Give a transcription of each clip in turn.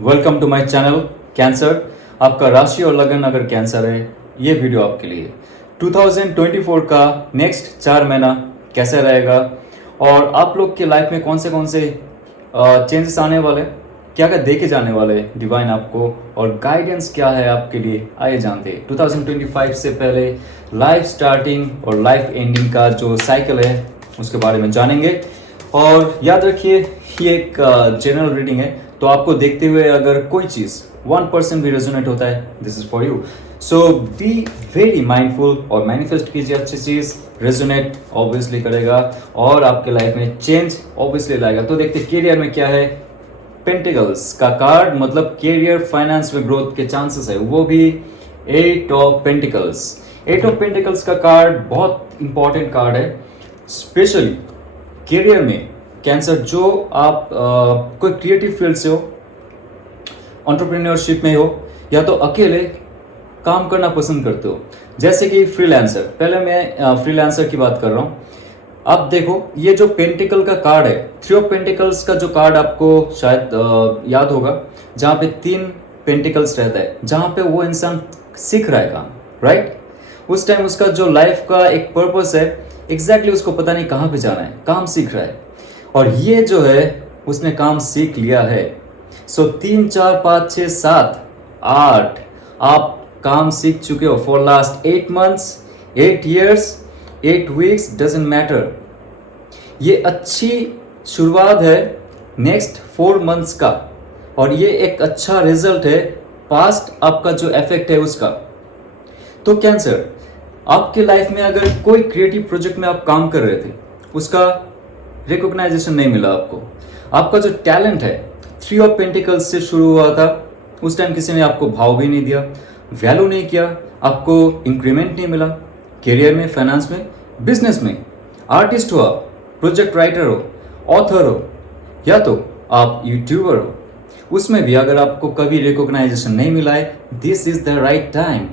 Welcome to my channel Cancer. आपका राशि और लगन अगर कैंसर है, ये वीडियो आपके लिए 2024 का नेक्स्ट 4 महीना कैसे रहेगा और आप लोग के लाइफ में कौन से चेंजेस आने वाले, क्या क्या देखे जाने वाले डिवाइन आपको और गाइडेंस क्या है आपके लिए, आइए जानते हैं। 2025 से पहले लाइफ स्टार्टिंग और लाइफ एंडिंग का जो साइकिल है उसके बारे में जानेंगे। और याद रखिए ये एक जनरल रीडिंग है, तो आपको देखते हुए अगर कोई चीज़ 1% भी रेजोनेट होता है, this is for you. So be very mindful और मैनिफेस्ट कीजिए अच्छी चीज़, रेजोनेट ऑब्वियसली करेगा और आपके लाइफ में चेंज ऑब्वियसली लाएगा। तो देखते करियर में क्या है। पेंटिकल्स का कार्ड मतलब करियर, फाइनेंस में ग्रोथ के चांसेस है, वो भी 8 ऑफ पेंटिकल्स। 8 ऑफ पेंटिकल्स का कार्ड बहुत इंपॉर्टेंट कार्ड है, स्पेशली करियर में। कैंसर जो आप कोई क्रिएटिव फील्ड से हो, एंटरप्रेन्योरशिप में हो या तो अकेले काम करना पसंद करते हो, जैसे कि फ्रीलांसर। पहले मैं फ्रीलांसर की बात कर रहा हूँ। अब देखो ये जो पेंटिकल का कार्ड है, 3 ऑफ पेंटिकल्स का जो कार्ड आपको शायद याद होगा, जहाँ पे 3 पेंटिकल्स रहता है, जहाँ पे वो इंसान सीख रहा है काम, राइट। उस टाइम उसका जो लाइफ का एक पर्पस है, एग्जैक्टली उसको पता नहीं कहाँ पे जाना है, काम सीख रहा है। और ये जो है उसने काम सीख लिया है। सो 3, 4, 5, 6, 7, 8 आप काम सीख चुके हो for last 8 months, 8 years, 8 weeks, doesn't matter. ये अच्छी शुरुआत है नेक्स्ट 4 मंथ्स का, और ये एक अच्छा रिजल्ट है पास्ट आपका जो इफेक्ट है उसका। तो कैंसर, आपके लाइफ में अगर कोई क्रिएटिव प्रोजेक्ट में आप काम कर रहे थे, उसका रिकॉग्नाइजेशन नहीं मिला आपको, आपका जो टैलेंट है 3 ऑफ पेंटिकल्स से शुरू हुआ था, उस टाइम किसी ने आपको भाव भी नहीं दिया, वैल्यू नहीं किया, आपको इंक्रीमेंट नहीं मिला करियर में, फाइनेंस में, बिजनेस में। आर्टिस्ट हो आप, प्रोजेक्ट राइटर हो, ऑथर हो, या तो आप यूट्यूबर हो, उसमें भी अगर आपको कभी रिकॉग्नाइजेशन नहीं मिला है, this is the right time.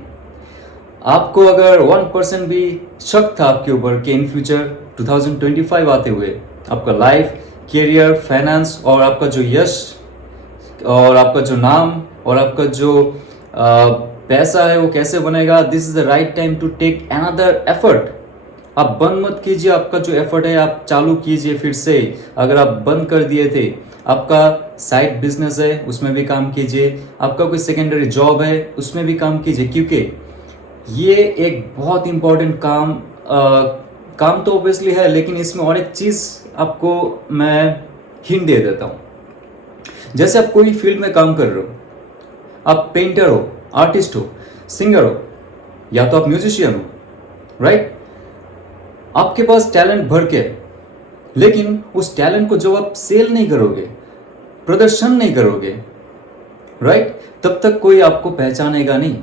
आपको अगर 1% भी शक था आपके ऊपर कि इन फ्यूचर 2025 आते हुए आपका लाइफ, करियर, फाइनेंस और आपका जो यश और आपका जो नाम और आपका जो पैसा है वो कैसे बनेगा, this is the right time to take another effort. आप बंद मत कीजिए, आपका जो एफर्ट है आप चालू कीजिए फिर से। अगर आप बंद कर दिए थे, आपका साइड बिजनेस है उसमें भी काम कीजिए, आपका कोई सेकेंडरी जॉब है उसमें भी काम कीजिए, क्योंकि ये एक बहुत इंपॉर्टेंट काम तो ऑब्वियसली है, लेकिन इसमें और एक चीज़ आपको मैं हिंट दे देता हूँ। जैसे आप कोई फील्ड में काम कर रहे हो, आप पेंटर हो, आर्टिस्ट हो, सिंगर हो, या तो आप म्यूजिशियन हो, राइट। आपके पास टैलेंट भर के है, लेकिन उस टैलेंट को जब आप सेल नहीं करोगे, प्रदर्शन नहीं करोगे, राइट, तब तक कोई आपको पहचानेगा नहीं।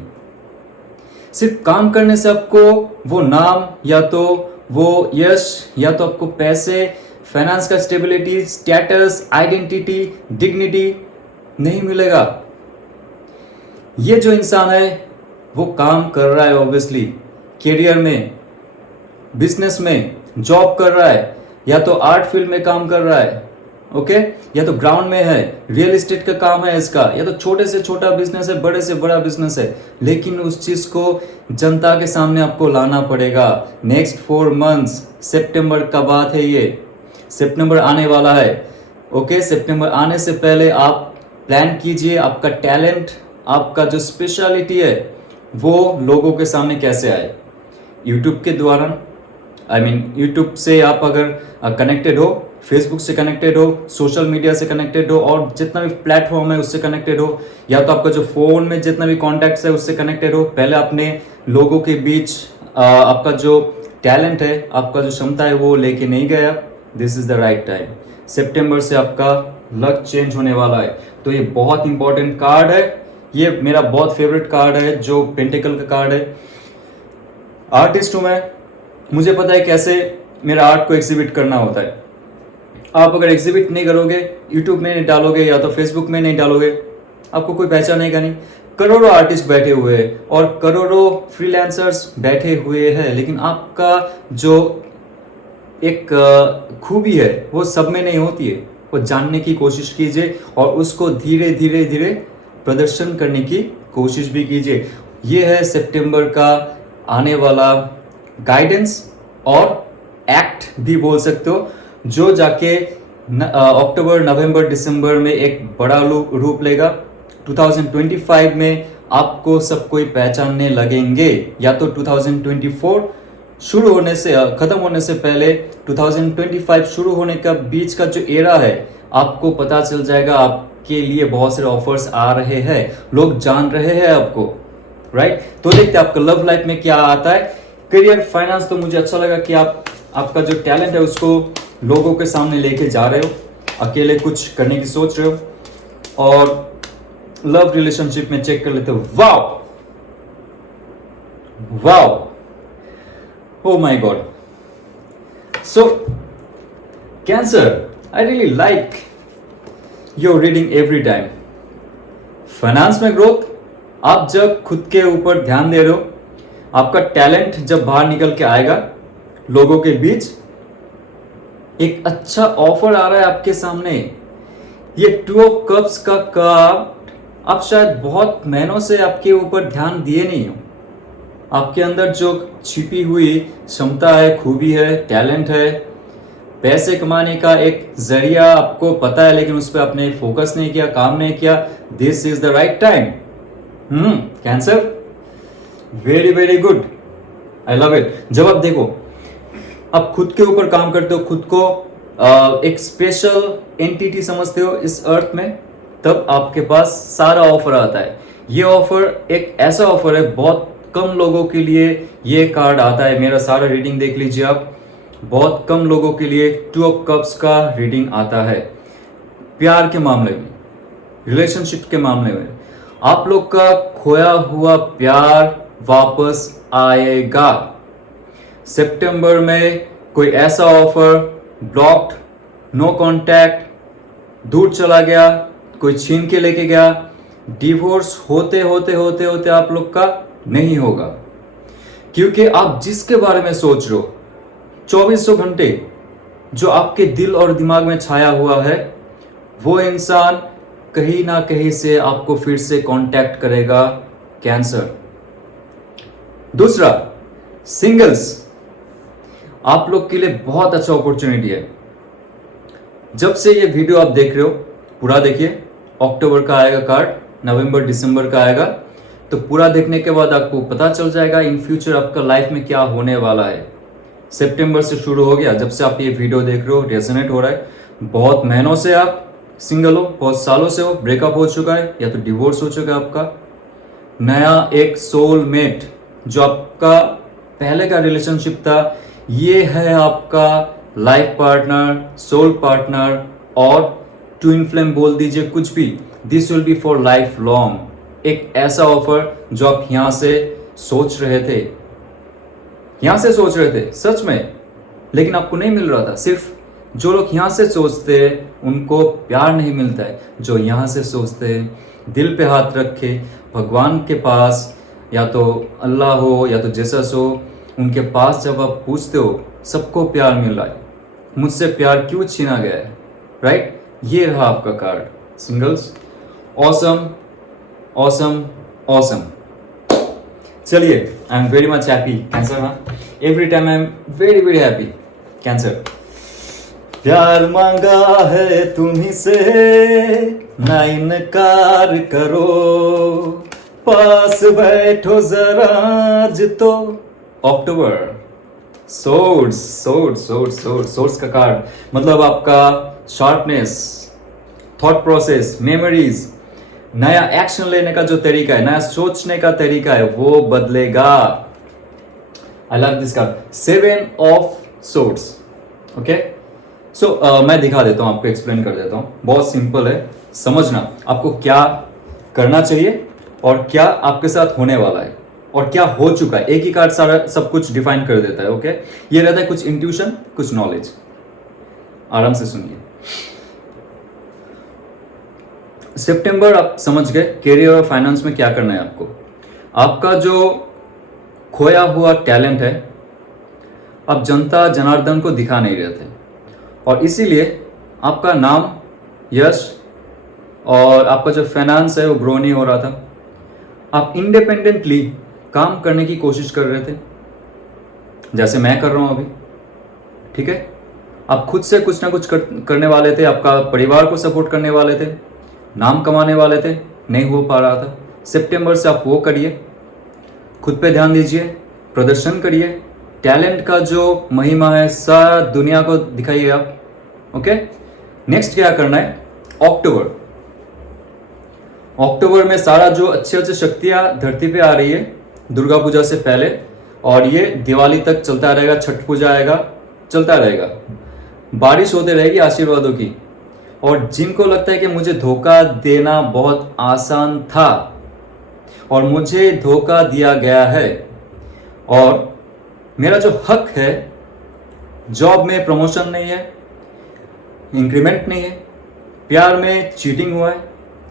सिर्फ काम करने से आपको वो नाम या तो वो यश या तो आपको पैसे, फाइनेंस का स्टेबिलिटी, स्टेटस, आइडेंटिटी, डिग्निटी नहीं मिलेगा। ये जो इंसान है वो काम कर रहा है ऑब्वियसली, करियर में, बिजनेस में, जॉब कर रहा है, या तो आर्ट फील्ड में काम कर रहा है, ओके, या तो ग्राउंड में है, रियल एस्टेट का काम है इसका, या तो छोटे से छोटा बिजनेस है, बड़े से बड़ा बिजनेस है, लेकिन उस चीज को जनता के सामने आपको लाना पड़ेगा। नेक्स्ट 4 मंथ्स, सितंबर का बात है ये, सितंबर आने वाला है, ओके। सितंबर आने से पहले आप प्लान कीजिए आपका टैलेंट, आपका जो स्पेशलिटी है वो लोगों के सामने कैसे आए। यूट्यूब के द्वारा, यूट्यूब से आप अगर कनेक्टेड हो, फेसबुक से कनेक्टेड हो, सोशल मीडिया से कनेक्टेड हो, और जितना भी प्लेटफॉर्म है उससे कनेक्टेड हो, या तो आपका जो फ़ोन में जितना भी कॉन्टैक्ट्स है उससे कनेक्टेड हो। पहले अपने लोगों के बीच आपका जो टैलेंट है, आपका जो क्षमता है वो लेके नहीं गया, this is the right time. सितंबर से आपका लक चेंज होने वाला है। तो ये बहुत इंपॉर्टेंट कार्ड है, ये मेरा बहुत फेवरेट कार्ड है जो पेंटिकल का कार्ड है। आर्टिस्ट हूँ मैं, मुझे पता है कैसे मेरा आर्ट को एग्जिबिट करना होता है। आप अगर एग्जिबिट नहीं करोगे, यूट्यूब में नहीं डालोगे या तो फेसबुक में नहीं डालोगे, आपको कोई पहचानेगा नहीं। करोड़ों आर्टिस्ट बैठे हुए हैं और करोड़ों फ्रीलांसर्स बैठे हुए हैं, लेकिन आपका जो एक खूबी है वो सब में नहीं होती है। वो जानने की कोशिश कीजिए और उसको धीरे धीरे धीरे प्रदर्शन करने की कोशिश भी कीजिए। ये है सितंबर का आने वाला गाइडेंस और एक्ट भी बोल सकते हो, जो जाके अक्टूबर, नवंबर, दिसंबर में एक बड़ा रूप लेगा। 2025 में आपको सब कोई पहचानने लगेंगे, या तो 2024 शुरू होने से खत्म होने से पहले 2025 शुरू होने का बीच का जो एरा है, आपको पता चल जाएगा। आपके लिए बहुत सारे ऑफर्स आ रहे हैं, लोग जान रहे हैं आपको, राइट। तो देखते हैं आपका लव लाइफ में क्या आता है। करियर, फाइनेंस, तो मुझे अच्छा लगा कि आपका जो टैलेंट है उसको लोगों के सामने लेके जा रहे हो, अकेले कुछ करने की सोच रहे हो। और लव रिलेशनशिप में चेक कर लेते हो, wow wow, oh my god. So Cancer, I really like your reading every time. Finance में ग्रोथ, आप जब खुद के ऊपर ध्यान दे रहे हो, आपका टैलेंट जब बाहर निकल के आएगा लोगों के बीच, एक अच्छा ऑफर आ रहा है आपके सामने। ये 2 ऑफ कप्स का कार्ड, आप शायद बहुत महीनों से आपके ऊपर ध्यान दिए नहीं हो। आपके अंदर जो छिपी हुई क्षमता है, खूबी है, टैलेंट है, पैसे कमाने का एक जरिया आपको पता है, लेकिन उस पर आपने फोकस नहीं किया, काम नहीं किया। This is the right time. Cancer, very very good, I love it. जब आप देखो, आप खुद के ऊपर काम करते हो, खुद को एक स्पेशल एंटिटी समझते हो इस अर्थ में, तब आपके पास सारा ऑफर आता है। ये ऑफर एक ऐसा ऑफर है, बहुत कम लोगों के लिए ये कार्ड आता है। मेरा सारा रीडिंग देख लीजिए आप, बहुत कम लोगों के लिए 2 ऑफ कप्स का रीडिंग आता है। प्यार के मामले में, रिलेशनशिप के मामले में, आप लोग का खोया हुआ प्यार वापस आएगा। सितंबर में कोई ऐसा ऑफर, ब्लॉक्ड, नो कांटेक्ट, दूर चला गया, कोई छीन के लेके गया, डिवोर्स होते होते होते होते आप लोग का नहीं होगा। क्योंकि आप जिसके बारे में सोच रहे हो 2400 घंटे जो आपके दिल और दिमाग में छाया हुआ है, वो इंसान कहीं ना कहीं से आपको फिर से कांटेक्ट करेगा। कैंसर। दूसरा, सिंगल्स, आप लोग के लिए बहुत अच्छा अपॉर्चुनिटी है। जब से ये वीडियो आप देख रहे हो, पूरा देखिए। अक्टूबर का आएगा कार्ड, नवंबर, दिसंबर का आएगा, तो पूरा देखने के बाद आपको पता चल जाएगा इन फ्यूचर आपका लाइफ में क्या होने वाला है। सितंबर से शुरू हो गया, जब से आप ये वीडियो देख रहे हो, रेजोनेट हो रहा है। बहुत महीनों से आप सिंगल हो, बहुत सालों से हो, ब्रेकअप हो चुका है या तो डिवोर्स हो चुका है आपका। नया एक सोलमेट, जो आपका पहले का रिलेशनशिप था, ये है आपका लाइफ पार्टनर, सोल पार्टनर और ट्विन फ्लेम बोल दीजिए, कुछ भी। This will be for life long. एक ऐसा ऑफर जो आप यहां से सोच रहे थे, यहां से सोच रहे थे सच में, लेकिन आपको नहीं मिल रहा था। सिर्फ जो लोग यहां से सोचते हैं उनको प्यार नहीं मिलता है। जो यहां से सोचते हैं, दिल पे हाथ रखे, भगवान के पास, या तो अल्लाह हो या तो जीसस हो, उनके पास जब आप पूछते हो, सबको प्यार मिल रहा है। मुझसे प्यार क्यों छीना गया है, राइट। ये रहा आपका card, singles. Awesome awesome awesome. चलिए, I am very much happy Cancer. हाँ, every time I am very very happy Cancer. प्यार मांगा है तुम्ही से, ना इनकार करो, पास बैठो जरा आज तो। October, swords swords swords swords swords का कार्ड, मतलब आपका शार्पनेस, थॉट प्रोसेस, मेमोरीज, नया एक्शन लेने का जो तरीका है, नया सोचने का तरीका है, वो बदलेगा। I love this card, 7 of swords. Okay, so मैं दिखा देता हूं आपको, एक्सप्लेन कर देता हूं। बहुत सिंपल है, समझना आपको क्या करना चाहिए और क्या आपके साथ होने वाला है और क्या हो चुका है। एक ही कार्ड सारा सब कुछ डिफाइन कर देता है। ओके, ये रहता है कुछ इंट्यूशन, कुछ नॉलेज। आराम से सुनिए। सितंबर आप समझ गए कैरियर और फाइनेंस में क्या करना है आपको। आपका जो खोया हुआ टैलेंट है, आप जनता जनार्दन को दिखा नहीं रहे थे, और इसीलिए आपका नाम, यश, और आपका जो फाइनेंस है वो ग्रो नहीं हो रहा था। आप इंडिपेंडेंटली काम करने की कोशिश कर रहे थे, जैसे मैं कर रहा हूँ अभी, ठीक है। आप खुद से कुछ ना कुछ करने वाले थे, आपका परिवार को सपोर्ट करने वाले थे, नाम कमाने वाले थे, नहीं हो पा रहा था। सितंबर से आप वो करिए, खुद पे ध्यान दीजिए, प्रदर्शन करिए, टैलेंट का जो महिमा है सारा दुनिया को दिखाइए आप, ओके। नेक्स्ट क्या करना है, अक्टूबर में सारा जो अच्छी अच्छी शक्तियां धरती पे आ रही है दुर्गा पूजा से पहले, और ये दिवाली तक चलता रहेगा, छठ पूजा आएगा, चलता रहेगा, बारिश होते रहेगी आशीर्वादों की। और जिनको लगता है कि मुझे धोखा देना बहुत आसान था और मुझे धोखा दिया गया है, और मेरा जो हक है, जॉब में प्रमोशन नहीं है, इंक्रीमेंट नहीं है, प्यार में चीटिंग हुआ है,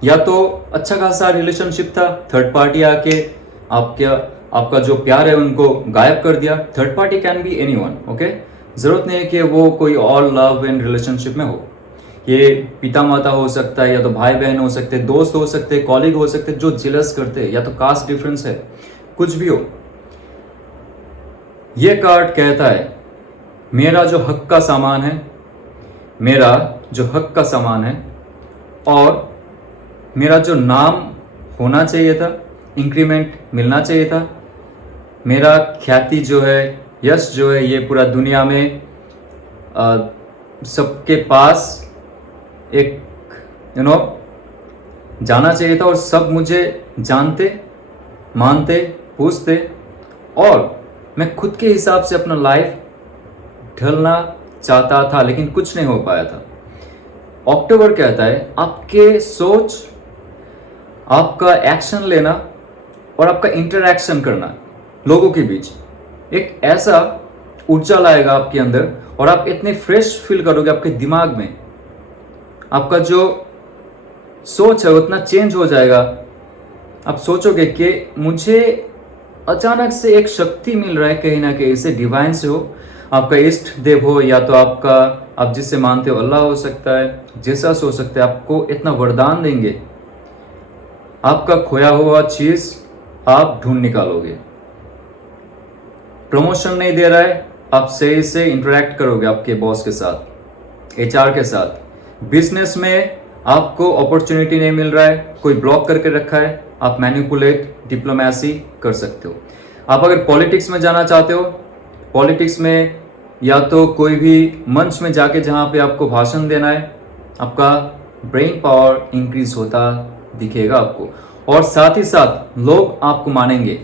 या तो अच्छा खासा रिलेशनशिप था, थर्ड पार्टी आके आपका जो प्यार है उनको गायब कर दिया। Third party can be anyone, okay. जरूरत नहीं है कि वो कोई और लव एंड रिलेशनशिप में हो। ये पिता माता हो सकता है, या तो भाई बहन हो सकते, दोस्त हो सकते, कॉलीग हो सकते जो जेलस करते, या तो कास्ट डिफरेंस है, कुछ भी हो। ये कार्ड कहता है मेरा जो हक का सामान है, मेरा जो हक का सामान है, और मेरा जो नाम होना चाहिए था, इंक्रीमेंट मिलना चाहिए था, मेरा ख्याति जो है, यश जो है, ये पूरा दुनिया में सबके पास एक जाना चाहिए था, और सब मुझे जानते, मानते, पूछते, और मैं खुद के हिसाब से अपना लाइफ ढलना चाहता था, लेकिन कुछ नहीं हो पाया था। अक्टूबर कहता है आपके सोच, आपका एक्शन लेना और आपका इंटरैक्शन करना लोगों के बीच एक ऐसा ऊर्जा लाएगा आपके अंदर, और आप इतने फ्रेश फील करोगे, आपके दिमाग में आपका जो सोच है उतना चेंज हो जाएगा। आप सोचोगे कि मुझे अचानक से एक शक्ति मिल रहा है, कहीं ना कहीं से डिवाइन से हो, आपका इष्ट देव हो, या तो आपका आप जिससे मानते हो अल्लाह हो सकता है, जैसा हो सकता है, आपको इतना वरदान देंगे, आपका खोया हुआ चीज आप ढूंढ निकालोगे। प्रमोशन नहीं दे रहा है, आप सही से इंटरेक्ट करोगे आपके बॉस के साथ, एचआर के साथ। बिजनेस में आपको अपॉर्चुनिटी नहीं मिल रहा है, कोई ब्लॉक करके रखा है, आप मैनिपुलेट, डिप्लोमेसी कर सकते हो। आप अगर पॉलिटिक्स में जाना चाहते हो, पॉलिटिक्स में या तो कोई भी मंच में जाके जहाँ पे आपको भाषण देना है, आपका ब्रेन पावर इंक्रीज होता दिखेगा आपको, और साथ ही साथ लोग आपको मानेंगे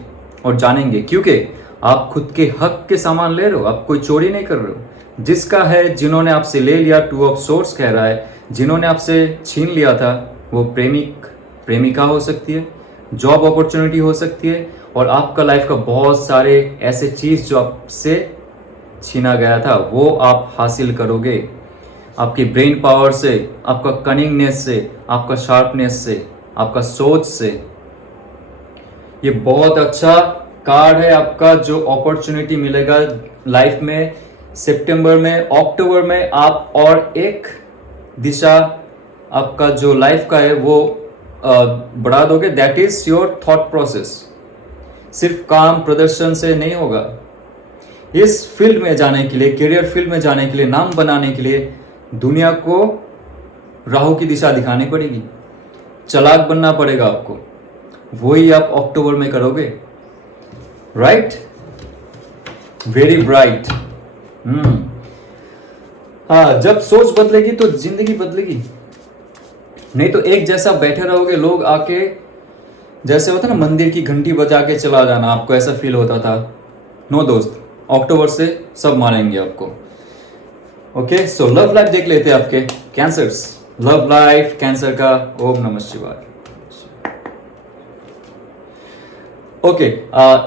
और जानेंगे, क्योंकि आप खुद के हक के सामान ले रहे हो, आप कोई चोरी नहीं कर रहे हो। जिसका है, जिन्होंने आपसे ले लिया, टू ऑफ सोर्ड्स कह रहा है, जिन्होंने आपसे छीन लिया था, वो प्रेमिका हो सकती है, जॉब अपॉर्चुनिटी हो सकती है, और आपका लाइफ का बहुत सारे ऐसे चीज जो आपसे छीना गया था वो आप हासिल करोगे, आपकी ब्रेन पावर से, आपका कनिंगनेस से, आपका शार्पनेस से, आपका सोच से। ये बहुत अच्छा कार्ड है आपका, जो अपॉर्चुनिटी मिलेगा लाइफ में सितंबर में, अक्टूबर में आप और एक दिशा आपका जो लाइफ का है वो बढ़ा दोगे। That is your thought process. सिर्फ काम प्रदर्शन से नहीं होगा। इस फील्ड में जाने के लिए, करियर फील्ड में जाने के लिए, नाम बनाने के लिए दुनिया को राहु की दिशा दिखानी पड़ेगी, चालाक बनना पड़ेगा आपको। वही आप अक्टूबर में करोगे, राइट? Very bright. हाँ, जब सोच बदलेगी तो जिंदगी बदलेगी। नहीं तो एक जैसा बैठे रहोगे, लोग आके जैसे होता ना मंदिर की घंटी बजा के चला जाना, आपको ऐसा फील होता था। नो दोस्त, अक्टूबर से सब मानेंगे आपको। ओके, सो लव लाइफ देख लेते हैं आपके कैंसर्स। लव लाइफ कैंसर का ओम नमः शिवाय। Okay,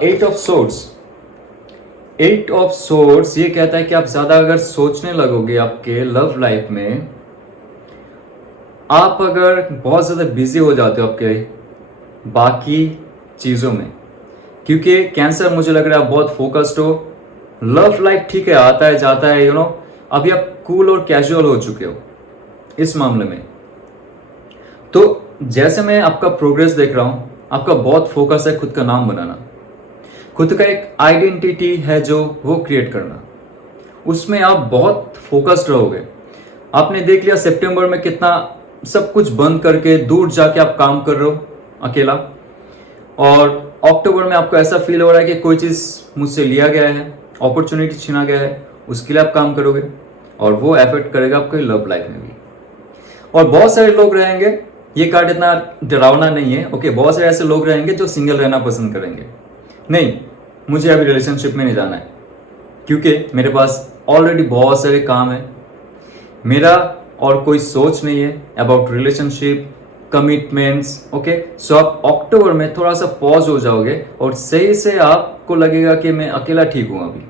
eight of swords. Eight of swords ये कहता है कि आप ज्यादा अगर सोचने लगोगे आपके लव लाइफ में, आप अगर बहुत ज्यादा बिजी हो जाते हो आपके बाकी चीजों में, क्योंकि कैंसर मुझे लग रहा है आप बहुत फोकस्ड हो। लव लाइफ ठीक है, आता है जाता है, अभी आप कूल और कैजुअल हो चुके हो, इस मामले में। तो जैसे मैं आपका प्रोग्रेस देख रहा हूँ, आपका बहुत फोकस है खुद का नाम बनाना, खुद का एक आइडेंटिटी है जो वो क्रिएट करना, उसमें आप बहुत फोकस्ड रहोगे। आपने देख लिया सितंबर में कितना सब कुछ बंद करके दूर जाके आप काम कर रहे हो अकेला, और अक्टूबर में आपको ऐसा फील हो रहा है कि कोई चीज़ मुझसे लिया गया है, अपॉर्चुनिटी छीना गया है, उसके लिए आप काम करोगे और वो एफेक्ट करेगा आपके लव लाइफ में भी। और बहुत सारे लोग रहेंगे, ये कार्ड इतना डरावना नहीं है, ओके, बहुत सारे ऐसे लोग रहेंगे जो सिंगल रहना पसंद करेंगे। नहीं, मुझे अभी रिलेशनशिप में नहीं जाना है क्योंकि मेरे पास ऑलरेडी बहुत सारे काम है, मेरा और कोई सोच नहीं है अबाउट रिलेशनशिप कमिटमेंट्स, ओके। सो आप अक्टूबर में थोड़ा सा पॉज हो जाओगे और सही से आपको लगेगा कि मैं अकेला ठीक हूँ अभी।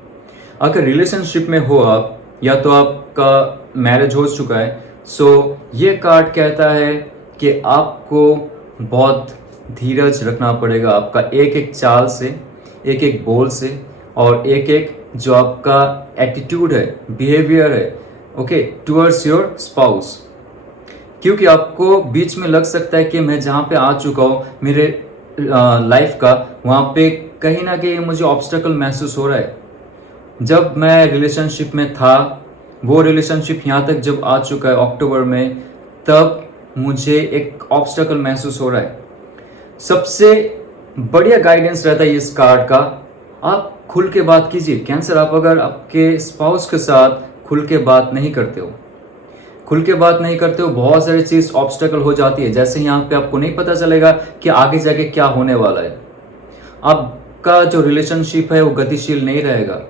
अगर रिलेशनशिप में हो आप, या तो आपका मैरिज हो चुका है, सो ये कार्ड कहता है कि आपको बहुत धीरज रखना पड़ेगा आपका एक एक चाल से, एक एक बोल से, और एक एक जो आपका एटीट्यूड है, बिहेवियर है, ओके, टुवर्ड्स योर स्पाउस। क्योंकि आपको बीच में लग सकता है कि मैं जहाँ पे आ चुका हूँ मेरे लाइफ का, वहाँ पे कहीं ना कहीं मुझे ऑब्स्टेकल महसूस हो रहा है। जब मैं रिलेशनशिप में था, वो रिलेशनशिप यहाँ तक जब आ चुका है अक्टूबर में, तब मुझे एक ऑब्स्टेकल महसूस हो रहा है। सबसे बढ़िया गाइडेंस रहता है इस कार्ड का, आप खुल के बात कीजिए। कैंसर, आप अगर आपके स्पाउस के साथ खुल के बात नहीं करते हो, बहुत सारी चीज़ ऑब्स्टेकल हो जाती है। जैसे यहाँ पे आपको नहीं पता चलेगा कि आगे जाके क्या होने वाला है, आपका जो रिलेशनशिप है वो गतिशील नहीं रहेगा,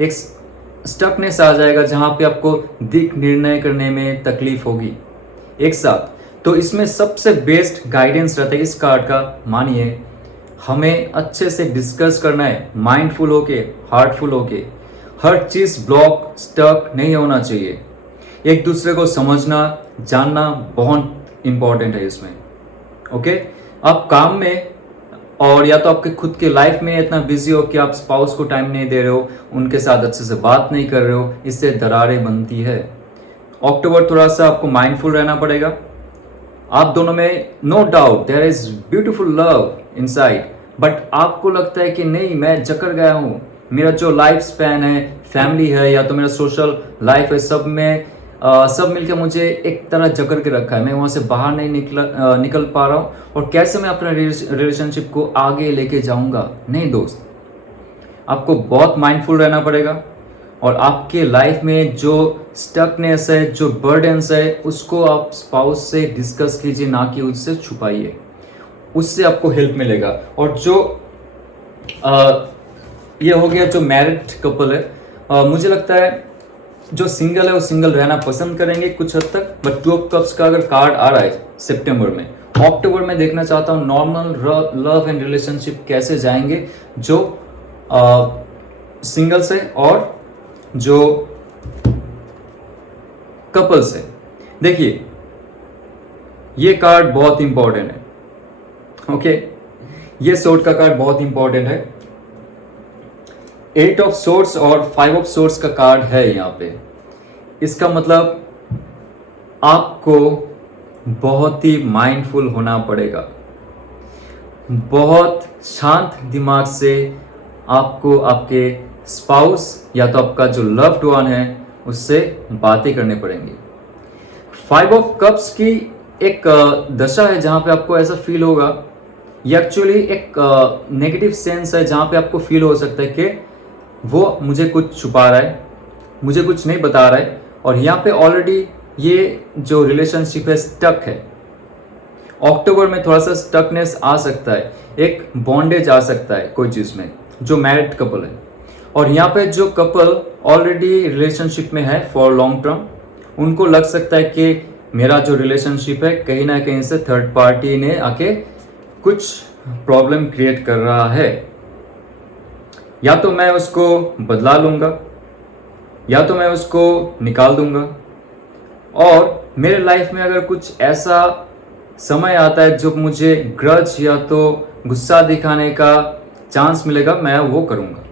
एक स्टकनेस आ जाएगा जहाँ पे आपको दिक निर्णय करने में तकलीफ होगी एक साथ। तो इसमें सबसे बेस्ट गाइडेंस रहता है इस कार्ड का, मानिए हमें अच्छे से डिस्कस करना है, माइंडफुल होके, हार्टफुल होके। हर चीज़ ब्लॉक स्टक नहीं होना चाहिए। एक दूसरे को समझना जानना बहुत इंपॉर्टेंट है इसमें, ओके। आप काम में और या तो आपके खुद के लाइफ में इतना बिजी हो कि आप स्पाउस को टाइम नहीं दे रहे हो, उनके साथ अच्छे से बात नहीं कर रहे हो, इससे दरारें बनती है। अक्टूबर थोड़ा सा आपको माइंडफुल रहना पड़ेगा। आप दोनों में no doubt there is beautiful love inside, but आपको लगता है कि नहीं, मैं जकड़ गया हूँ, मेरा जो लाइफ स्पैन है, फैमिली है या तो मेरा सोशल लाइफ है, सब में सब मिलकर मुझे एक तरह जकड़ के रखा है, मैं वहाँ से बाहर नहीं निकल पा रहा हूँ, और कैसे मैं अपने रिलेशनशिप को आगे लेके जाऊँगा। नहीं दोस्त, आपको बहुत माइंडफुल रहना पड़ेगा, और आपके लाइफ में जो स्टकनेस है, जो बर्डन्स है, उसको आप स्पाउस से डिस्कस कीजिए, ना कि उससे छुपाइए, उससे आपको हेल्प मिलेगा। और जो ये हो गया जो मैरिड कपल है, मुझे लगता है जो सिंगल है वो सिंगल रहना पसंद करेंगे कुछ हद तक, बट 2 ऑफ कप्स का अगर कार्ड आ रहा है सितंबर में, अक्टूबर में देखना चाहता हूँ नॉर्मल लव एंड रिलेशनशिप कैसे जाएंगे जो सिंगल्स है और जो कपल्स है। देखिए ये कार्ड बहुत इंपॉर्टेंट है, ओके। ये सोर्ड का कार्ड बहुत इंपॉर्टेंट है। 8 ऑफ सोर्ड्स और 5 ऑफ सोर्ड्स का कार्ड है यहाँ पे। इसका मतलब आपको बहुत ही माइंडफुल होना पड़ेगा, बहुत शांत दिमाग से आपको आपके स्पाउस या तो आपका जो लव्ड वन है उससे बातें करने पड़ेंगी। 5 ऑफ कप्स की एक दशा है जहां पे आपको ऐसा फील होगा, ये एक्चुअली एक नेगेटिव सेंस है जहां पे आपको फील हो सकता है कि वो मुझे कुछ छुपा रहा है, मुझे कुछ नहीं बता रहा है, और यहाँ पे ऑलरेडी ये जो रिलेशनशिप है स्टक है। अक्टूबर में थोड़ा सा स्टकनेस आ सकता है, एक बॉन्डेज आ सकता है कोई चीज़ में, जो मैरिड कपल है। और यहाँ पे जो कपल ऑलरेडी रिलेशनशिप में है फॉर लॉन्ग टर्म, उनको लग सकता है कि मेरा जो रिलेशनशिप है कहीं ना कहीं से थर्ड पार्टी ने आके कुछ प्रॉब्लम क्रिएट कर रहा है, या तो मैं उसको बदला लूँगा या तो मैं उसको निकाल दूंगा। और मेरे लाइफ में अगर कुछ ऐसा समय आता है जब मुझे ग्रज या तो गुस्सा दिखाने का चांस मिलेगा, मैं वो करूँगा।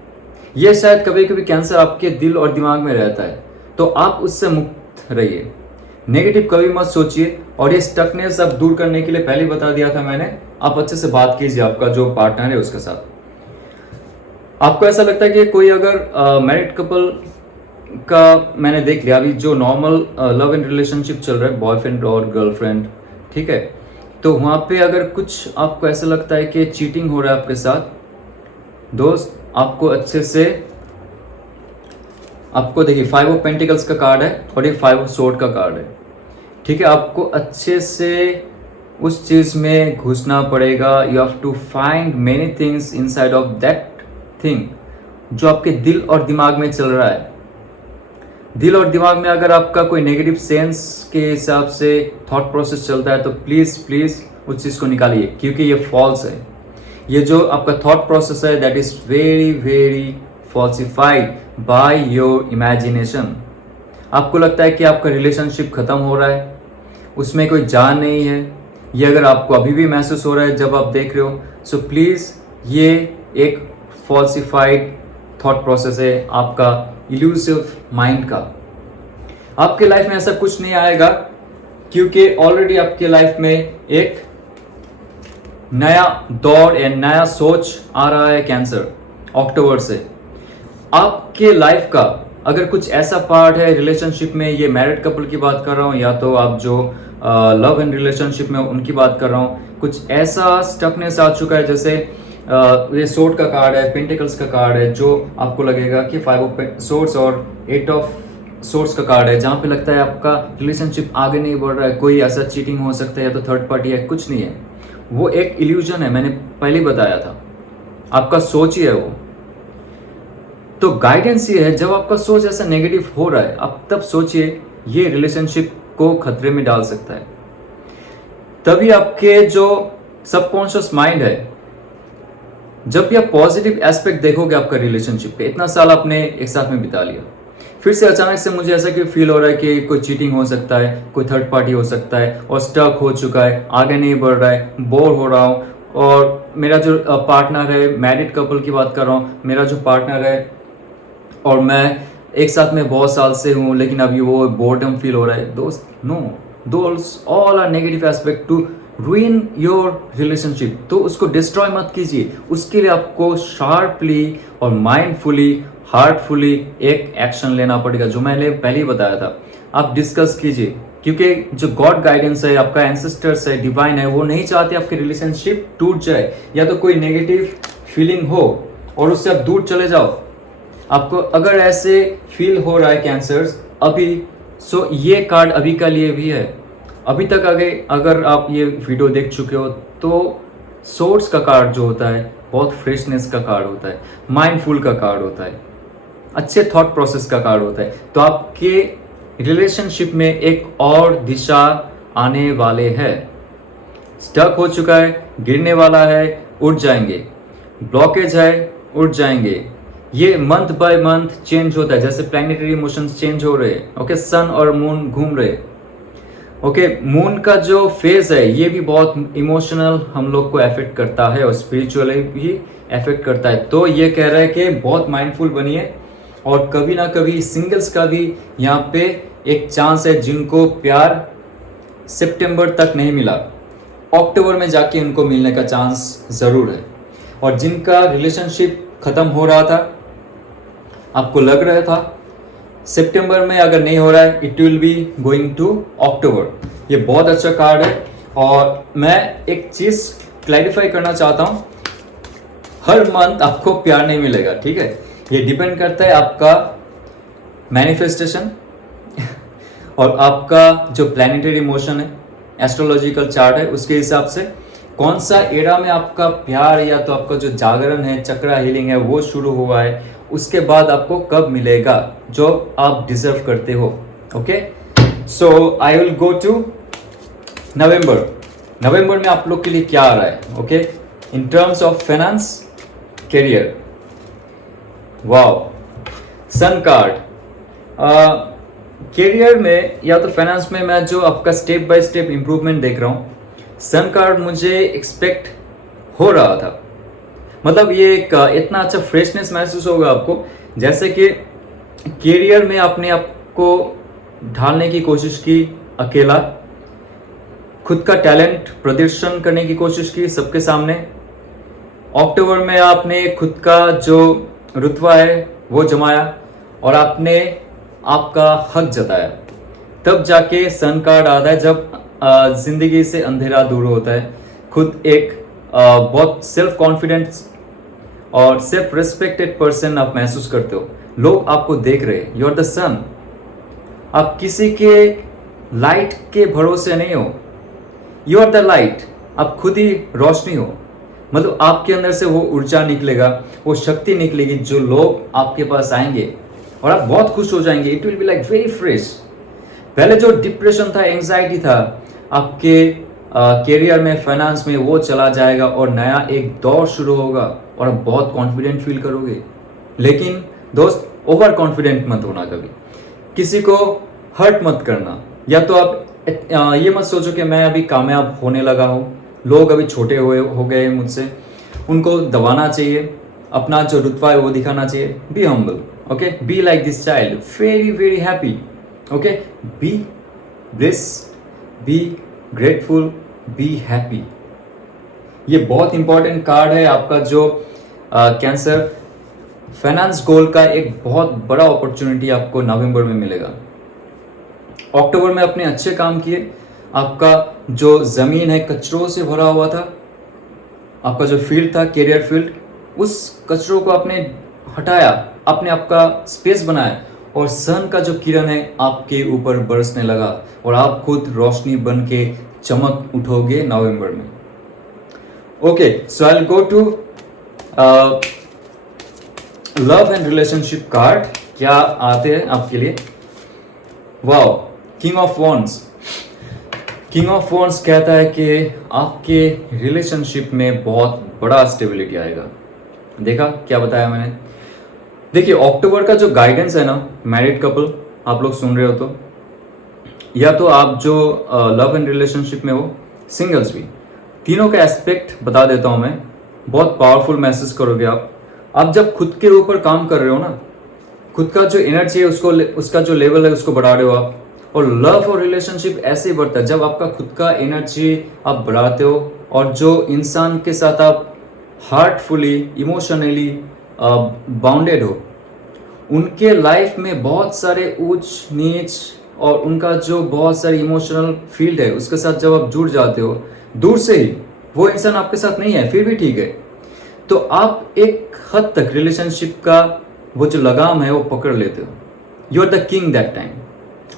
ये शायद कभी कभी कैंसर आपके दिल और दिमाग में रहता है, तो आप उससे मुक्त रहिए। नेगेटिव कभी मत सोचिए। और ये स्टकनेस अब दूर करने के लिए पहले बता दिया था मैंने, आप अच्छे से बात कीजिए आपका जो पार्टनर है उसके साथ। आपको ऐसा लगता है कि कोई अगर मैरिड कपल का मैंने देख लिया, अभी जो नॉर्मल लव एंड रिलेशनशिप चल रहा है बॉयफ्रेंड और गर्लफ्रेंड, ठीक है, तो वहाँ पे अगर कुछ आपको ऐसा लगता है कि चीटिंग हो रहा है आपके साथ, दोस्त आपको अच्छे से, आपको देखिए 5 ऑफ पेंटिकल्स का कार्ड है और ये 5 ऑफ सोर्ड का कार्ड है, ठीक है। आपको अच्छे से उस चीज़ में घुसना पड़ेगा। You have to find many things inside of that thing जो आपके दिल और दिमाग में चल रहा है। दिल और दिमाग में अगर आपका कोई नेगेटिव सेंस के हिसाब से थॉट प्रोसेस चलता है तो प्लीज़ प्लीज़ उस चीज़ को निकालिए, क्योंकि ये फॉल्स है। ये जो आपका थॉट प्रोसेस है that is very very falsified by your imagination. आपको लगता है कि आपका रिलेशनशिप ख़त्म हो रहा है, उसमें कोई जान नहीं है। ये अगर आपको अभी भी महसूस हो रहा है जब आप देख रहे हो, सो प्लीज़ ये एक फॉल्सिफाइड थॉट प्रोसेस है आपका इल्यूसिव माइंड का। आपके लाइफ में ऐसा कुछ नहीं आएगा, क्योंकि ऑलरेडी आपके लाइफ में एक नया दौर या नया सोच आ रहा है कैंसर अक्टूबर से। आपके लाइफ का अगर कुछ ऐसा पार्ट है रिलेशनशिप में, ये मैरिड कपल की बात कर रहा हूँ या तो आप जो लव एंड रिलेशनशिप में उनकी बात कर रहा हूँ, कुछ ऐसा स्टकनेस आ चुका है, जैसे ये सोर्ड का कार्ड है, पेंटिकल्स का कार्ड है, जो आपको लगेगा कि 5 ऑफ सोर्ड्स और 8 ऑफ सोर्ड्स का कार्ड है, जहाँ पे लगता है आपका रिलेशनशिप आगे नहीं बढ़ रहा है, कोई ऐसा चीटिंग हो सकता है या तो थर्ड पार्टी है, कुछ नहीं है, वो एक इल्यूजन है, मैंने पहले ही बताया था, आपका सोच ही है वो। तो गाइडेंस ये है, जब आपका सोच ऐसा नेगेटिव हो रहा है, आप तब सोचिए ये रिलेशनशिप को खतरे में डाल सकता है। तभी आपके जो सबकॉन्शियस माइंड है, जब भी आप पॉजिटिव एस्पेक्ट देखोगे आपका रिलेशनशिप पे, इतना साल आपने एक साथ में बिता लिया, फिर से अचानक से मुझे ऐसा कि फील हो रहा है कि कोई चीटिंग हो सकता है, कोई थर्ड पार्टी हो सकता है और स्टक हो चुका है, आगे नहीं बढ़ रहा है, बोर हो रहा हूँ। और मेरा जो पार्टनर है, मैरिड कपल की बात कर रहा हूँ, मेरा जो पार्टनर है और मैं एक साथ में बहुत साल से हूँ, लेकिन अभी वो बोर्डम फील हो रहा है। दोस्त, no, those all are negative aspect to ruin your relationship। तो उसको डिस्ट्रॉय मत कीजिए, उसके लिए आपको शार्पली और माइंडफुली, हार्टफुली एक एक्शन लेना पड़ेगा, जो मैंने पहले ही बताया था। आप डिस्कस कीजिए, क्योंकि जो गॉड गाइडेंस है, आपका एंसेस्टर्स है, डिवाइन है, वो नहीं चाहते आपकी रिलेशनशिप टूट जाए या तो कोई नेगेटिव फीलिंग हो और उससे आप दूर चले जाओ। आपको अगर ऐसे फील हो रहा है कैंसर्स अभी, सो ये कार्ड अभी का लिए भी है। अभी तक अगर आप ये वीडियो देख चुके हो तो सोर्स का कार्ड जो होता है बहुत फ्रेशनेस का कार्ड होता है, माइंडफुल का कार्ड होता है, अच्छे थॉट प्रोसेस का कार्ड होता है। तो आपके रिलेशनशिप में एक और दिशा आने वाले है। स्टक हो चुका है, गिरने वाला है, उठ जाएंगे, ब्लॉकेज है, उठ जाएंगे। ये मंथ बाय मंथ चेंज होता है, जैसे प्लैनेटरी मोशंस चेंज हो रहे हैं। ओके, सन और मून घूम रहे। ओके, मून का जो फेज है ये भी बहुत इमोशनल हम लोग को अफेक्ट करता है और स्पिरिचुअली भी अफेक्ट करता है। तो ये कह रहा है कि बहुत माइंडफुल बनिए और कभी ना कभी सिंगल्स का भी यहाँ पे एक चांस है, जिनको प्यार सितंबर तक नहीं मिला, अक्टूबर में जाके उनको मिलने का चांस ज़रूर है। और जिनका रिलेशनशिप ख़त्म हो रहा था, आपको लग रहा था सितंबर में अगर नहीं हो रहा है, it will be going to October. ये बहुत अच्छा कार्ड है। और मैं एक चीज़ क्लैरिफाई करना चाहता हूँ, हर मंथ आपको प्यार नहीं मिलेगा, ठीक है। ये डिपेंड करता है आपका मैनिफेस्टेशन और आपका जो प्लैनेटरी मोशन है, एस्ट्रोलॉजिकल चार्ट है, उसके हिसाब से कौन सा एरा में आपका प्यार या तो आपका जो जागरण है, चक्रा हीलिंग है, वो शुरू हुआ है, उसके बाद आपको कब मिलेगा जो आप डिजर्व करते हो। Okay, so I will go to November. नवंबर में आप लोग के लिए क्या आ रहा है? Okay, in terms of finance, career, wow, sun card. Career में या तो फाइनेंस में मैं जो आपका स्टेप बाय स्टेप इंप्रूवमेंट देख रहा हूँ, सन कार्ड मुझे एक्सपेक्ट हो रहा था। मतलब ये एक इतना अच्छा फ्रेशनेस महसूस होगा आपको, जैसे कि करियर में आपने आपको ढालने की कोशिश की, अकेला, खुद का टैलेंट प्रदर्शन करने की कोशिश की सबके सामने। अक्टूबर में आपने खुद का जो रुतबा है वो जमाया और आपने आपका हक जताया। तब जाके सन कार्ड आता है जब जिंदगी से अंधेरा दूर होता है। खुद एक बहुत सेल्फ कॉन्फिडेंस और सेल्फ रिस्पेक्टेड पर्सन आप महसूस करते हो। लोग आपको देख रहे हैं, यू आर द सन। आप किसी के लाइट के भरोसे नहीं हो, यू आर द लाइट। आप खुद ही रोशनी हो। मतलब आपके अंदर से वो ऊर्जा निकलेगा, वो शक्ति निकलेगी, जो लोग आपके पास आएंगे और आप बहुत खुश हो जाएंगे। It will be like very fresh. पहले जो डिप्रेशन था, एंजाइटी था आपके कैरियर में, फाइनेंस में, वो चला जाएगा और नया एक दौर शुरू होगा और आप बहुत कॉन्फिडेंट फील करोगे। लेकिन दोस्त, ओवर कॉन्फिडेंट मत होना कभी, किसी को हर्ट मत करना। या तो आप ये मत सोचो कि मैं अभी कामयाब होने लगा हूँ, लोग अभी छोटे हो गए मुझसे, उनको दबाना चाहिए, अपना जो रुतबा है वो दिखाना चाहिए। Be humble, okay, be like this child, very very happy, okay, be bliss, be grateful, be happy. ये बहुत इंपॉर्टेंट कार्ड है आपका जो कैंसर फाइनेंस गोल का एक बहुत बड़ा अपॉर्चुनिटी आपको नवंबर में मिलेगा। अक्टूबर में अपने अच्छे काम किए, आपका जो ज़मीन है कचरों से भरा हुआ था, आपका जो फील्ड था कैरियर फील्ड, उस कचरों को आपने हटाया, आपने आपका स्पेस बनाया और सन का जो किरण है आपके ऊपर बरसने लगा और आप खुद रोशनी बन के चमक उठोगे नवंबर में। Okay, so I will go to love and relationship card. क्या आते हैं आपके लिए? Wow, king of wands. King of wands कहता है कि आपके रिलेशनशिप में बहुत बड़ा स्टेबिलिटी आएगा। देखा क्या बताया मैंने? देखिए, अक्टूबर का जो गाइडेंस है ना, मैरिड कपल आप लोग सुन रहे हो तो, या तो आप जो लव एंड रिलेशनशिप में हो, सिंगल्स भी, तीनों का एस्पेक्ट बता देता हूं मैं। बहुत पावरफुल मैसेज करोगे आप जब खुद के ऊपर काम कर रहे हो ना, खुद का जो एनर्जी है उसका जो लेवल है उसको बढ़ा रहे हो आप। और लव और रिलेशनशिप ऐसे ही बढ़ता है जब आपका खुद का एनर्जी आप बढ़ाते हो और जो इंसान के साथ आप हार्टफुली, इमोशनली बाउंडेड हो, उनके लाइफ में बहुत सारे ऊंच नीच और उनका जो बहुत सारी इमोशनल फील्ड है उसके साथ जब आप जुड़ जाते हो, दूर से ही, वो इंसान आपके साथ नहीं है फिर भी ठीक है, तो आप एक हद तक रिलेशनशिप का वो जो लगाम है वो पकड़ लेते हो। You are the king that time.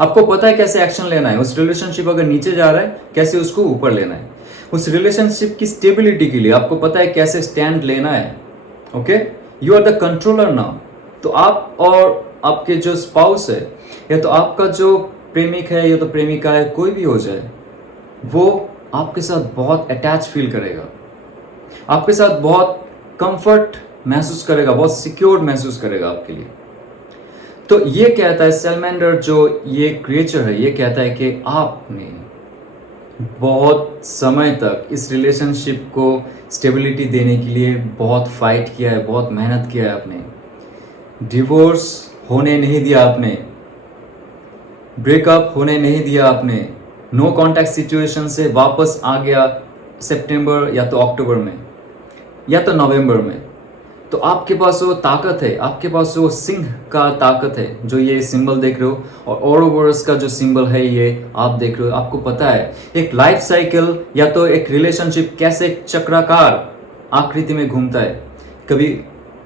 आपको पता है कैसे एक्शन लेना है। उस रिलेशनशिप अगर नीचे जा रहा है कैसे उसको ऊपर लेना है। उस रिलेशनशिप की स्टेबिलिटी के लिए आपको पता है कैसे स्टैंड लेना है। Okay, you are the controller now. तो आप और आपके जो स्पाउस है, या तो आपका जो प्रेमिक है या तो प्रेमिका है, कोई भी हो जाए, वो आपके साथ बहुत अटैच फील करेगा, आपके साथ बहुत कंफर्ट महसूस करेगा, बहुत सिक्योर महसूस करेगा आपके लिए। तो ये कहता है सैलमेंडर, जो ये क्रिएचर है, ये कहता है कि आपने बहुत समय तक इस रिलेशनशिप को स्टेबिलिटी देने के लिए बहुत फाइट किया है, बहुत मेहनत किया है आपने। डिवोर्स होने नहीं दिया आपने, ब्रेकअप होने नहीं दिया आपने, नो कॉन्टैक्ट सिचुएशन से वापस आ गया सितंबर या तो अक्टूबर में या तो नवंबर में। तो आपके पास वो ताकत है, आपके पास वो सिंह का ताकत है, जो ये सिंबल देख रहे हो, और ओरोबोरस का जो सिंबल है ये आप देख रहे हो। आपको पता है एक लाइफ साइकिल या तो एक रिलेशनशिप कैसे चक्राकार आकृति में घूमता है। कभी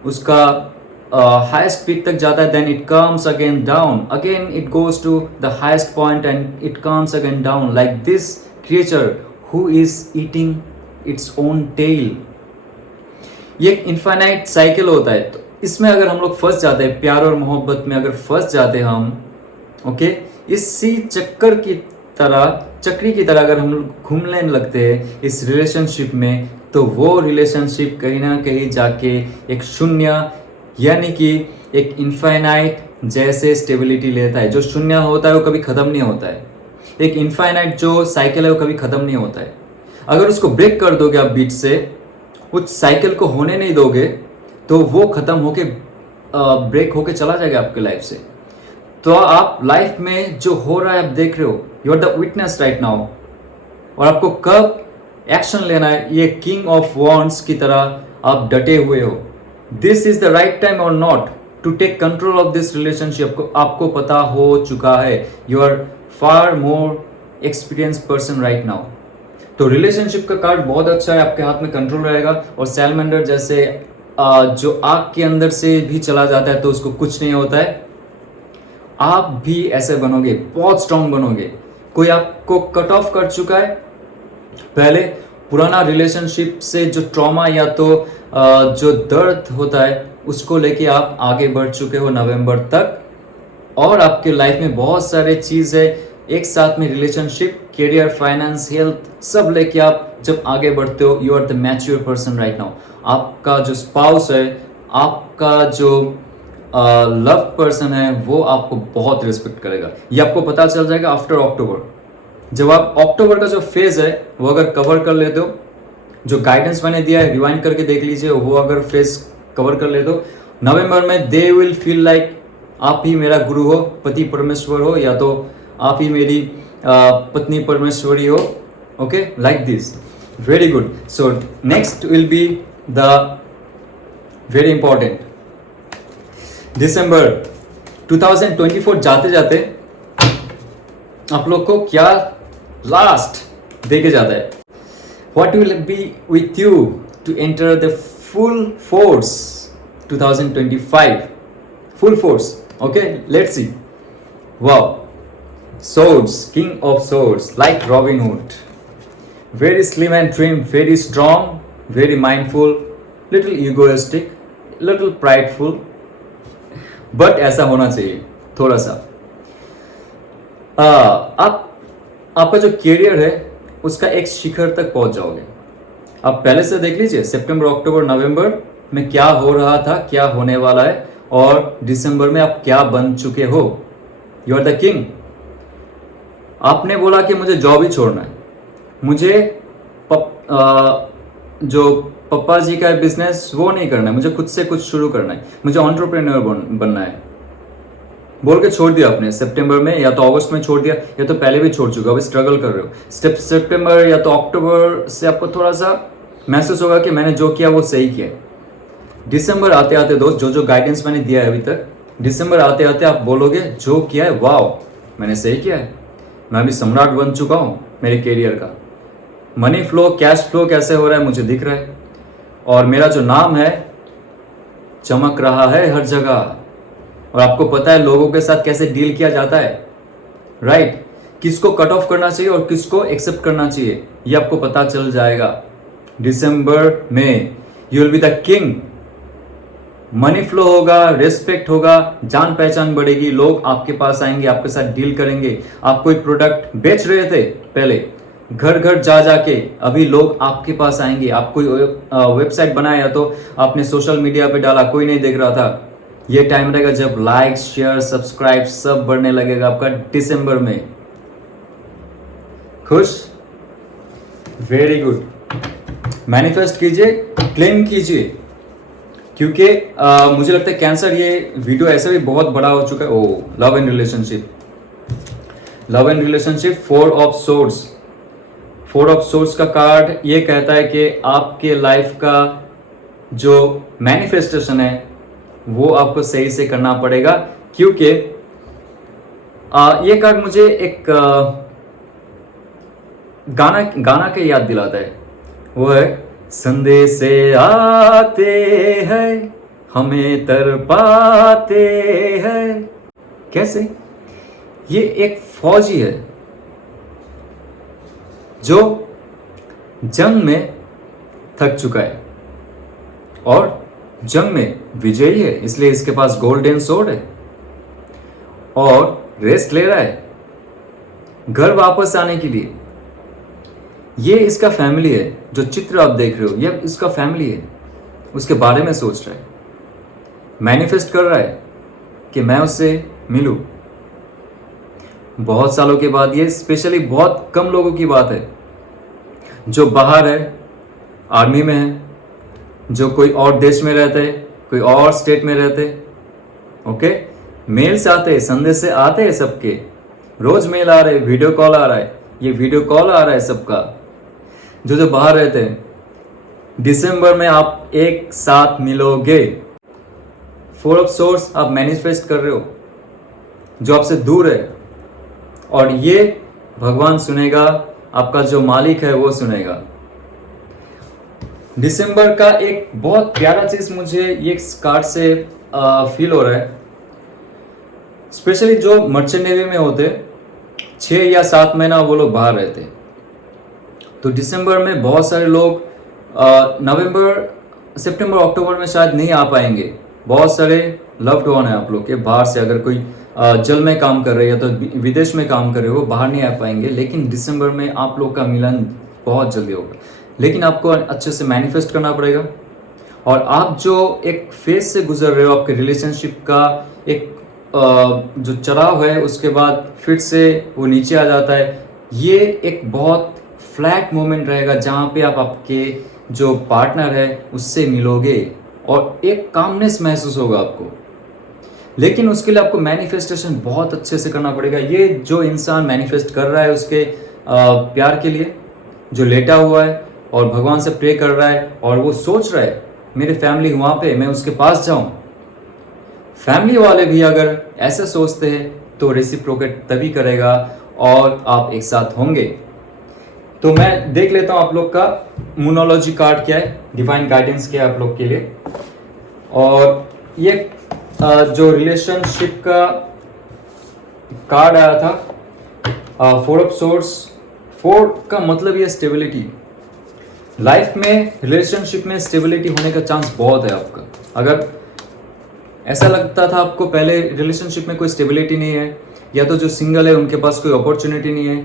उसका हाईएस्ट पीक तक जाता है, then it comes again down, again it goes to the highest point and it comes again down, like this creature who is eating its own tail. ये एक इनफाइनाइट साइकिल होता है। तो इसमें अगर हम लोग फंस जाते हैं, प्यार और मोहब्बत में अगर फंस जाते हैं हम, ओके, इसी चक्री की तरह अगर हम लोग घूमने लगते हैं इस रिलेशनशिप में, तो वो रिलेशनशिप कहीं ना कहीं जाके एक शून्य यानी कि एक इनफाइनाइट जैसे स्टेबिलिटी लेता है। जो शून्य होता है वो कभी खत्म नहीं होता है। एक इनफाइनाइट जो साइकिल है वो कभी खत्म नहीं होता है। अगर उसको ब्रेक कर दोगे आप बीच से, उस साइकिल को होने नहीं दोगे, तो वो खत्म होके ब्रेक होके चला जाएगा आपके लाइफ से। तो आप लाइफ में जो हो रहा है आप देख रहे हो, you are the witness right now, और आपको कब एक्शन लेना है ये किंग ऑफ वॉन्ड्स की तरह आप डटे हुए हो। This is the right time और not to take control of this relationship, आपको पता हो चुका है, you are far more experience person right now. तो रिलेशनशिप का कार्ड बहुत अच्छा है, आपके हाथ में कंट्रोल रहेगा। और सैलमेंडर जैसे जो आग के अंदर से भी चला जाता है तो उसको कुछ नहीं होता है, आप भी ऐसे बनोगे, बहुत स्ट्रांग बनोगे। कोई आपको कट ऑफ कर चुका है पहले, पुराना रिलेशनशिप से जो ट्रॉमा या तो जो दर्द होता है उसको लेके आप आगे बढ़ चुके हो नवंबर तक, और आपके लाइफ में बहुत सारे चीज़ है एक साथ में, रिलेशनशिप, करियर, फाइनेंस, हेल्थ, सब लेके आप जब आगे बढ़ते हो, you are the mature person right now. आपका जो स्पाउस है, आपका जो लव पर्सन है, वो आपको बहुत रिस्पेक्ट करेगा। ये आपको पता चल जाएगा आफ्टर अक्टूबर। जब आप अक्टूबर का जो फेज है वो अगर कवर कर लेते हो, जो गाइडेंस मैंने दिया है रिवाइंड करके देख लीजिए, वो अगर फेज कवर कर लेते हो, नवंबर में दे विल फील लाइक आप ही मेरा गुरु हो, पति परमेश्वर हो, या तो आप ही मेरी पत्नी परमेश्वरी हो। Okay, like this, very good. So next will be the very important December 2024 जाते जाते आप लोग को क्या लास्ट देके जाता है। What will be with you to enter the full force 2025? Full force. Okay, let's see. Wow. Swords, King of Swords, like Robin Hood. Very slim and trim, very strong, very mindful, little egoistic, little prideful. But ऐसा होना चाहिए थोड़ा सा। आपका जो career है उसका एक शिखर तक पहुंच जाओगे। आप पहले से देख लीजिए सितंबर, अक्टूबर, नवंबर में क्या हो रहा था, क्या होने वाला है, और दिसंबर में आप क्या बन चुके हो। You are the king. आपने बोला कि मुझे जॉब ही छोड़ना है, मुझे जो पप्पा जी का बिजनेस वो नहीं करना है, मुझे खुद से कुछ शुरू करना है, मुझे एंटरप्रेन्योर बनना है, बोल के छोड़ दिया आपने सितंबर में, या तो अगस्त में छोड़ दिया, या तो पहले भी छोड़ चुका, अभी स्ट्रगल कर रहे हो। सितंबर या तो अक्टूबर से आपको थोड़ा सा महसूस होगा कि मैंने जो किया वो सही किया। दिसंबर आते आते दोस्त, जो गाइडेंस मैंने दिया है अभी तक, दिसंबर आते आते आप बोलोगे जो किया है वाओ मैंने सही किया है, मैं अभी सम्राट बन चुका हूँ मेरे करियर का। मनी फ्लो, कैश फ्लो कैसे हो रहा है मुझे दिख रहा है, और मेरा जो नाम है चमक रहा है हर जगह, और आपको पता है लोगों के साथ कैसे डील किया जाता है, राइट? किसको कट ऑफ करना चाहिए और किसको एक्सेप्ट करना चाहिए ये आपको पता चल जाएगा। दिसंबर में you will be the king. Money flow होगा, रिस्पेक्ट होगा, जान पहचान बढ़ेगी, लोग आपके पास आएंगे, आपके साथ डील करेंगे। आप कोई प्रोडक्ट बेच रहे थे पहले, घर घर जा जाके अभी लोग आपके पास आएंगे। आप कोई वेबसाइट बनाया तो आपने सोशल मीडिया पे डाला, कोई नहीं देख रहा था, ये टाइम रहेगा जब लाइक, शेयर, सब्सक्राइब सब बढ़ने लगेगा आपका दिसंबर में। खुश? Very good. मैनिफेस्ट कीजिए, क्लेम कीजिए, क्योंकि मुझे लगता है कैंसर, ये वीडियो ऐसे भी बहुत बड़ा हो चुका है। Oh, love and relationship, love and relationship, 4 of swords. 4 of swords का कार्ड ये कहता है कि आपके लाइफ का जो मैनिफेस्टेशन है वो आपको सही से करना पड़ेगा, क्योंकि ये कार्ड मुझे एक गाना के याद दिलाता है। वो है, संदेशे आते हैं हमें तरपाते हैं। कैसे? ये एक फौजी है जो जंग में थक चुका है और जंग में विजयी है, इसलिए इसके पास गोल्डन सोर्ड है और रेस्ट ले रहा है घर वापस आने के लिए। ये इसका फैमिली है, जो चित्र आप देख रहे हो ये इसका फैमिली है, उसके बारे में सोच रहा है, मैनिफेस्ट कर रहा है कि मैं उससे मिलूं। बहुत सालों के बाद, ये स्पेशली बहुत कम लोगों की बात है जो बाहर है, आर्मी में है, जो कोई और देश में रहते हैं, कोई और स्टेट में रहते हैं, ओके, मेल्स आते हैं, संदेश आते हैं सबके, रोज मेल आ रहे, वीडियो कॉल आ रहा है, ये वीडियो कॉल आ रहा है सबका, जो बाहर रहते हैं। दिसंबर में आप एक साथ मिलोगे। 4 ऑफ सोर्स आप मैनिफेस्ट कर रहे हो जो आपसे दूर है, और ये भगवान सुनेगा, आपका जो मालिक है वो सुनेगा। दिसंबर का एक बहुत प्यारा चीज मुझे ये कार्ड से फील हो रहा है, स्पेशली जो मर्चेंट नेवी में होते 6 या 7 महीना वो लोग बाहर रहते। तो दिसंबर में बहुत सारे लोग नवंबर, सितंबर, अक्टूबर में शायद नहीं आ पाएंगे। बहुत सारे लव्ड वन है आप लोग के बाहर से, अगर कोई जल में काम कर रहे हैं या तो विदेश में काम कर रहे हो, बाहर नहीं आ पाएंगे। लेकिन दिसंबर में आप लोग का मिलन बहुत जल्दी होगा, लेकिन आपको अच्छे से मैनिफेस्ट करना पड़ेगा। और आप जो एक फेज से गुजर रहे हो, आपके रिलेशनशिप का एक जो चढ़ाव है, उसके बाद फिर से वो नीचे आ जाता है। ये एक बहुत फ्लैट मोमेंट रहेगा जहाँ पे आप आपके जो पार्टनर है उससे मिलोगे और एक कामनेस महसूस होगा आपको। लेकिन उसके लिए आपको मैनिफेस्टेशन बहुत अच्छे से करना पड़ेगा। ये जो इंसान मैनिफेस्ट कर रहा है उसके प्यार के लिए, जो लेटा हुआ है और भगवान से प्रे कर रहा है, और वो सोच रहा है मेरी फैमिली वहाँ पे, मैं उसके पास जाऊँ। फैमिली वाले भी अगर ऐसे सोचते हैं तो रेसिप्रोकेट तभी करेगा और आप एक साथ होंगे। तो मैं देख लेता हूँ आप लोग का मोनोलॉजी कार्ड क्या है, डिवाइन गाइडेंस क्या है आप लोग के लिए। और ये जो रिलेशनशिप का कार्ड आया था 4 ऑफ सोर्स। 4 का मतलब ये स्टेबिलिटी। लाइफ में, रिलेशनशिप में स्टेबिलिटी होने का चांस बहुत है आपका। अगर ऐसा लगता था आपको पहले रिलेशनशिप में कोई स्टेबिलिटी नहीं है, या तो जो सिंगल है उनके पास कोई अपॉर्चुनिटी नहीं है,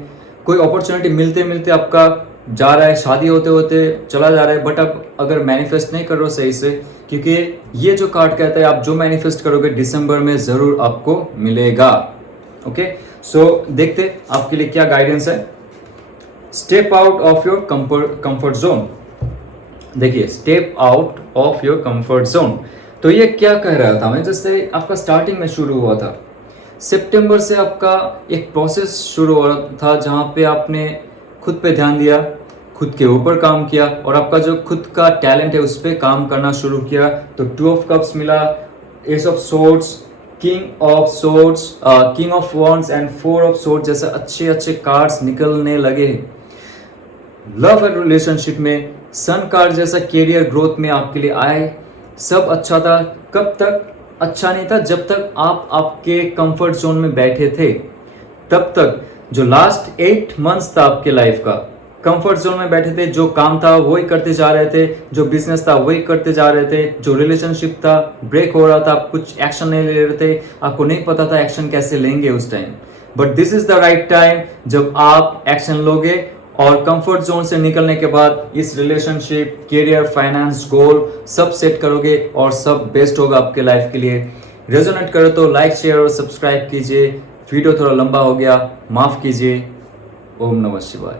कोई अपॉर्चुनिटी मिलते मिलते आपका जा रहा है, शादी होते होते चला जा रहा है, बट आप अगर मैनिफेस्ट नहीं कर रहे हो सही से, क्योंकि ये जो कार्ड कहता है आप जो मैनिफेस्ट करोगे दिसंबर में जरूर आपको मिलेगा। ओके, सो देखते आपके लिए क्या गाइडेंस है। Step out of your comfort zone. देखिए, step out of your comfort zone, तो ये क्या कह रहा था मैं, जैसे आपका स्टार्टिंग में शुरू हुआ था सितंबर से, आपका एक प्रोसेस शुरू हो रहा था जहाँ पे आपने खुद पे ध्यान दिया, खुद के ऊपर काम किया, और आपका जो खुद का टैलेंट है उस पर काम करना शुरू किया। तो 2 ऑफ कप्स मिला, S of swords, king of swords, king of wands and 4 of swords जैसे अच्छे अच्छे कार्ड्स निकलने लगे। लव एंड रिलेशनशिप में सन कार्ड जैसा कैरियर ग्रोथ में आपके लिए आए, सब अच्छा था। कब तक अच्छा नहीं था? जब तक आप आपके कंफर्ट जोन में बैठे थे, तब तक। जो लास्ट 8 मंथ्स था आपके लाइफ का, कंफर्ट जोन में बैठे थे, जो काम था वही करते जा रहे थे, जो बिजनेस था वही करते जा रहे थे, जो रिलेशनशिप था ब्रेक हो रहा था, आप कुछ एक्शन नहीं ले रहे थे, आपको नहीं पता था एक्शन कैसे लेंगे उस time. But this is the right time जब आप एक्शन लोगे और कंफर्ट जोन से निकलने के बाद इस रिलेशनशिप, करियर, फाइनेंस, गोल सब सेट करोगे और सब बेस्ट होगा आपके लाइफ के लिए। रेजोनेट करो तो लाइक, शेयर और सब्सक्राइब कीजिए। वीडियो थोड़ा लंबा हो गया, माफ कीजिए। ओम नमः शिवाय।